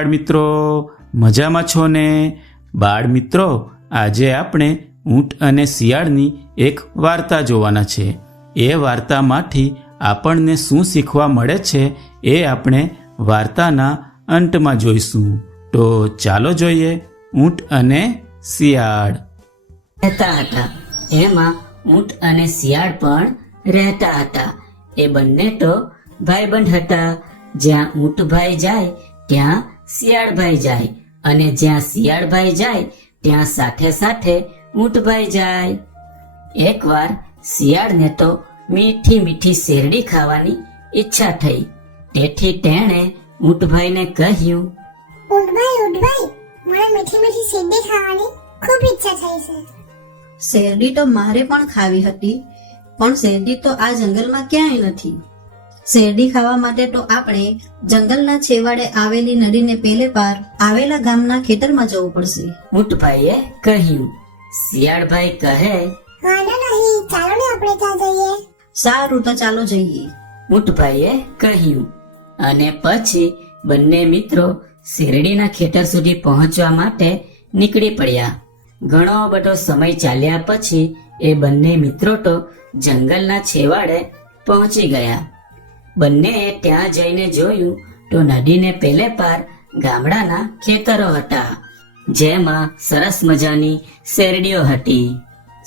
બાળ મિત્રો, મજામાં છો ને? બાળ મિત્રો, આજે આપણે ઊંટ અને શિયાળની એક વાર્તા જોવાના છે. એ વાર્તામાંથી આપણને શું શીખવા મળે છે એ આપણે વાર્તાના અંતમાં જોઈશું. તો ચાલો જોઈએ ઊંટ અને શિયાળ. રહેતા હતા. એમાં ઊંટ અને શિયાળ પણ રહેતા હતા. એ બંને તો ભાઈબંધ હતા. જ્યાં ઊંટભાઈ જાય ત્યાં શિયાળભાઈ જાય, અને જ્યાં શિયાળભાઈ જાય ત્યાં સાથે સાથે ઊંટભાઈ જાય. એકવાર શિયાળને તો મીઠી મીઠી શેરડી ખાવાની ઈચ્છા થઈ. તેથી તેણે ઊંટભાઈને કહ્યું, ઊંટભાઈ, મને મીઠી મીઠી શેરડી ખાવાની ખૂબ ઈચ્છા થઈ છે. શેરડી તો મારે પણ ખાવી હતી, પણ શેરડી તો આ જંગલમાં ક્યાંય નથી. શેરડી ખાવા માટે તો આપણે જંગલના છેવાડે આવેલી નદીને પેલે પાર આવેલા ગામના ખેતરમાં જવું પડશે. ઊંટભાઈએ કહ્યું. શિયાળભાઈ કહે, વાંધો નહીં, ચાલો ને આપણે ત્યાં જઈએ. સારું, તો ચાલો જઈએ. ઊંટભાઈએ કહ્યું. અને પછી બંને મિત્રો શેરડીના ખેતર સુધી પહોંચવા માટે નીકળી પડ્યા. ઘણો બધો સમય ચાલ્યા પછી એ બંને મિત્રો તો જંગલના છેવાડે પહોંચી ગયા. બંનેએ ત્યાં જઈને જોયું તો નદીને પેલે પાર ગામડાના ખેતરો હતા, જેમાં સરસ મજાની શેરડીઓ હતી.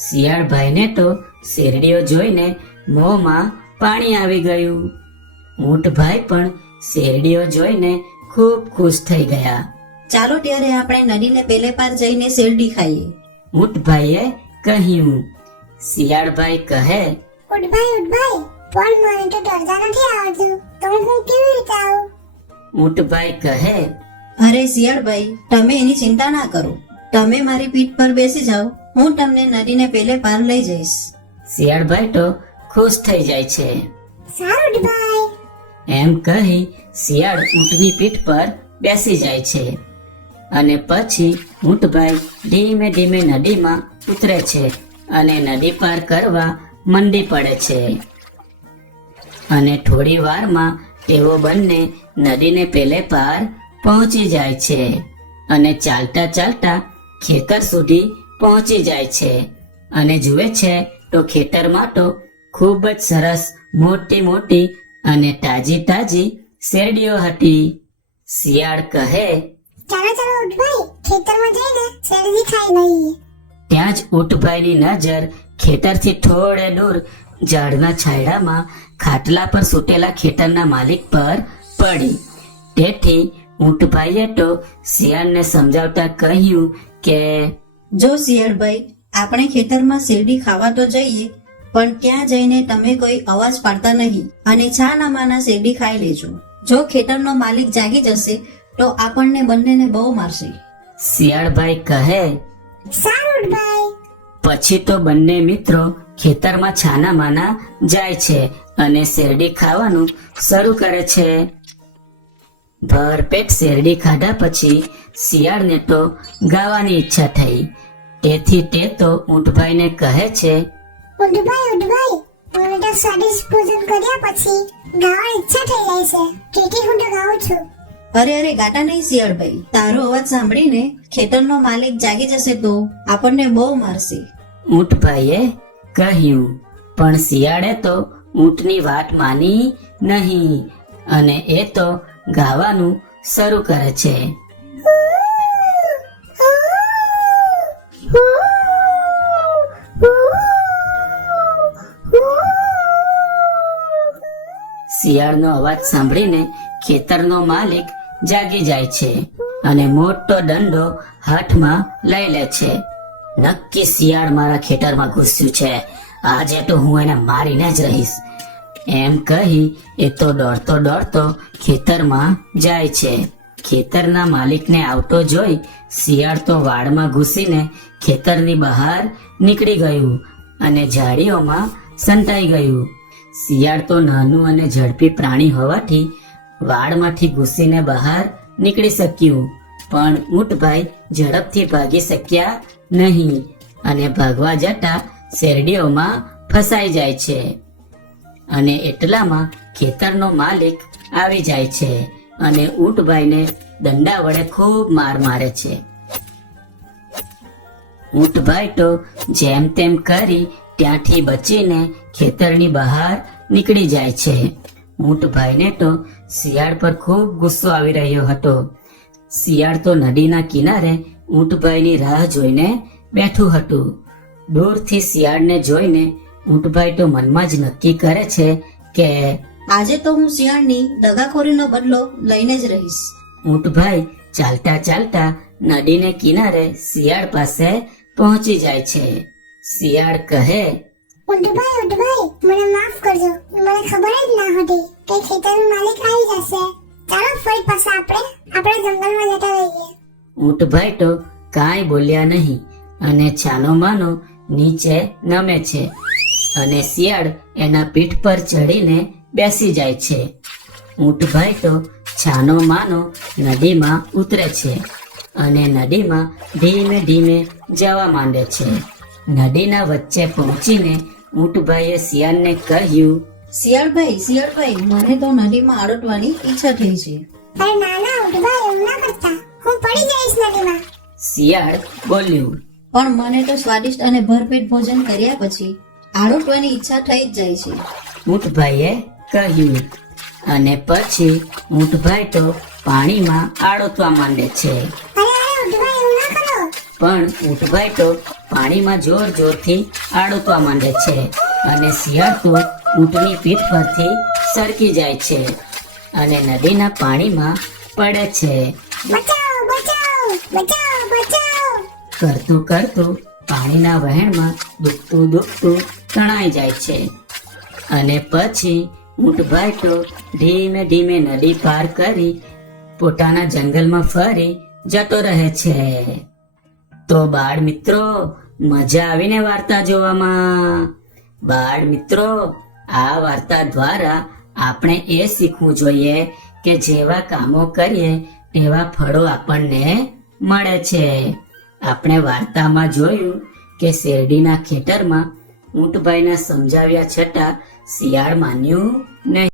શિયાળભાઈને તો શેરડીઓ જોઈને મોંમાં પાણી આવી ગયું. ઊંટભાઈ પણ શેરડીઓ જોઈને ખૂબ ખુશ થઈ ગયા. ચાલો ત્યારે આપણે નદીને પેલે પાર જઈને શેરડી ખાઈએ. ઊંટભાઈએ કહ્યું. શિયાળભાઈ કહે, ઊંટભાઈ, પણ મને તો તરતા નથી આવડતું, તો હું કેવી રીતે આવું? ઊંટભાઈ કહે, અરે શિયાળભાઈ, તમે એની ચિંતા ના કરો. તમે મારી પીઠ પર બેસી જાઓ, હું તમને નદીને પેલે પાર લઈ જઈશ. શિયાળભાઈ તો ખુશ થઈ જાય છે. સારું ઊંટભાઈ. એમ કહી શિયાળ ઊંટની પીઠ પર બેસી જાય છે. અને પછી ઊંટભાઈ ધીમે ધીમે નદીમાં ઉતરે છે અને નદી પાર કરવા મંડી પડે છે. અને થોડી વારમાં તેઓ બંને નદીને પેલે પાર પહોંચી જાય છે અને ચાલતા ચાલતા ખેતર સુધી પહોંચી જાય છે. અને જુએ છે તો ખેતરમાં તો ખૂબ જ સરસ મોટી મોટી અને તાજી તાજી શેરડીઓ હતી. શિયાળ કહે, ચાલો ઊંટભાઈ, ખેતરમાં જઈને શેરડી ખાઈ લઈએ. ત્યાં જ ઊંટભાઈની નજર ખેતરથી થોડે દૂર ઝાડના છાંયડામાં ખાટલા પર સૂટેલા ખેતરના માલિક પર પડી. તેથી ઊંટભાઈએ તો શિયાળને સમજાવતા કહ્યું કે, જો શિયાળભાઈ, આપણે ખેતરમાં શેરડી ખાવા તો જઈએ, પણ ત્યાં જઈને તમે કોઈ અવાજ પાડતા નહીં અને છાના માના શેરડી ખાઈ લેજો. જો ખેતરનો માલિક જાગી જશે તો આપણને બંનેને બહુ મારશે. શિયાળભાઈ કહે, સારું ઊંટભાઈ. પછી તો બંને મિત્રો ખેતરમાં છાના માના જાય છે અને શેરડી ખાવાનું શરૂ કરે છે. ભરપેટ શેરડી ખાધા પછી શિયાળને તો ગાવાની ઈચ્છા થઈ. તેથી તે તો ઊંટભાઈને કહે છે, ઊંટભાઈ, મને તો સ્વાદિષ્ટ ભોજન કર્યા પછી ગાવાની ઈચ્છા થઈ જાય છે, તેથી હું તો ગાઉં છું. અરે ગાતા નહીં શિયાળભાઈ, તારો અવાજ સાંભળીને ખેતરનો માલિક જાગી જશે તો આપણને બહુ મારશે. ઊંટભાઈએ કહ્યું. પણ શિયાળે તો ઊંટની વાત માની નહીં અને એ તો ગાવાનું શરૂ કરે છે. શિયાળનો અવાજ સાંભળીને ખેતરનો માલિક જાગી જાય છે અને મોટો દંડો હાથમાં લઈ લે છે. નક્કી શિયાળ મારા ખેતરમાં ઘૂસ્યું છે, આજે તો હું એને મારીને જ રહીશ. એમ કહી એ તો દોડતો દોડતો ખેતરમાં જાય છે. ખેતરના માલિકને આવતો જોઈ શિયાળ તો વાડમાં ઘૂસીને ખેતરની બહાર નીકળી ગયું અને ઝાડીઓમાં સંતાઈ ગયું. શિયાળ તો નાનું અને ઝડપી પ્રાણી હોવાથી વાડમાંથી ઘૂસીને બહાર નીકળી શક્યું, પણ ઊંટભાઈ ઝડપથી ભાગી શક્યા નહીં અને ભાગવા જતા શેરડીઓમાં ફસાઈ જાય છે. અને એટલામાં ખેતરનો માલિક આવી જાય છે અને ઊંટભાઈને દંડા વડે ખૂબ માર મારે છે. ઊંટભાઈ તો જેમ તેમ કરી ત્યાંથી બચીને ખેતરની બહાર નીકળી જાય છે. ઊંટભાઈને તો શિયાળ પર ખૂબ ગુસ્સો આવી રહ્યો હતો. શિયાળ તો નદીના કિનારે ઊંટભાઈની રાહ જોઈને બેઠું હતું. દૂરથી શિયાળને જોઈને ઊંટભાઈ તો મનમાં જ નક્કી કરે છે કે આજે તો હું શિયાળની દગાખોરીનો બદલો લઈને જ રહીશ. ઊંટભાઈ ચાલતા ચાલતા નદીને કિનારે શિયાળ પાસે પહોંચી જાય છે. શિયાળ કહે, ઊંટભાઈ મને માફ કરજો, મને ખબર જ ના હતી કે ખેતરનો માલિક આવી જશે. ચાલો ફરી પાછા આપણે જંગલમાં જતા રહીએ. ઊંટભાઈ તો કાંઈ બોલ્યા નહીં અને છાનો માનો નીચે નમે છે અને શિયાળ એના પીઠ પર ચડીને બેસી જાય છે. ઊંટભાઈ તો છાનો માનો નદીમાં ઉતરે છે અને નદીમાં ધીમે ધીમે જવા માંડે છે. નદીના વચ્ચે પહોંચીને ઊંટભાઈએ શિયાળને કહ્યું, શિયાળભાઈ મને તો નદીમાં આડોટવાની ઈચ્છા થઈ છે. અરે ના ઊંટભાઈ, એવું ના કરતા, હું પડી જઈશ નદીમાં. શિયાળ બોલ્યું, પણ મને તો સ્વાદિષ્ટ અને ભરપેટ ભોજન કર્યા પછી આડોટવાની ઈચ્છા થઈ જ જાય છે. ઊંટભાઈએ કહ્યું અને પછી ઊંટભાઈ તો પાણીમાં આડોતવા માંડે છે. અરે ઊંટભાઈ, એવું ના કરો. પણ ઊંટભાઈ તો પાણીમાં જોર જોરથી આડોતવા માંડે છે અને શિયાળ તો ઊંટની પીઠ પરથી સરકી જાય છે અને નદીના પાણીમાં પડે છે. બચાવ. કરતું કરતું પાણીના વહેણમાં દુખતું તણાઈ જાય છે અને પછી ઊંટભાઈ તો ધીમે ધીમે નદી પાર કરી પોતાના જંગલમાં ફરી જતો રહે છે. તો બાળ મિત્રો, મજા આવીને વાર્તા જોવામાં? બાળ મિત્રો, આ વાર્તા દ્વારા આપણે એ શીખવું જોઈએ કે જેવા કામો કરીએ તેવા ફળો આપણને મળે છે. આપણે વાર્તામાં જોયું કે શેરડીના ખેતરમાં ઊંટભાઈના સમજાવ્યા છતાં શિયાળ માન્યું નહીં.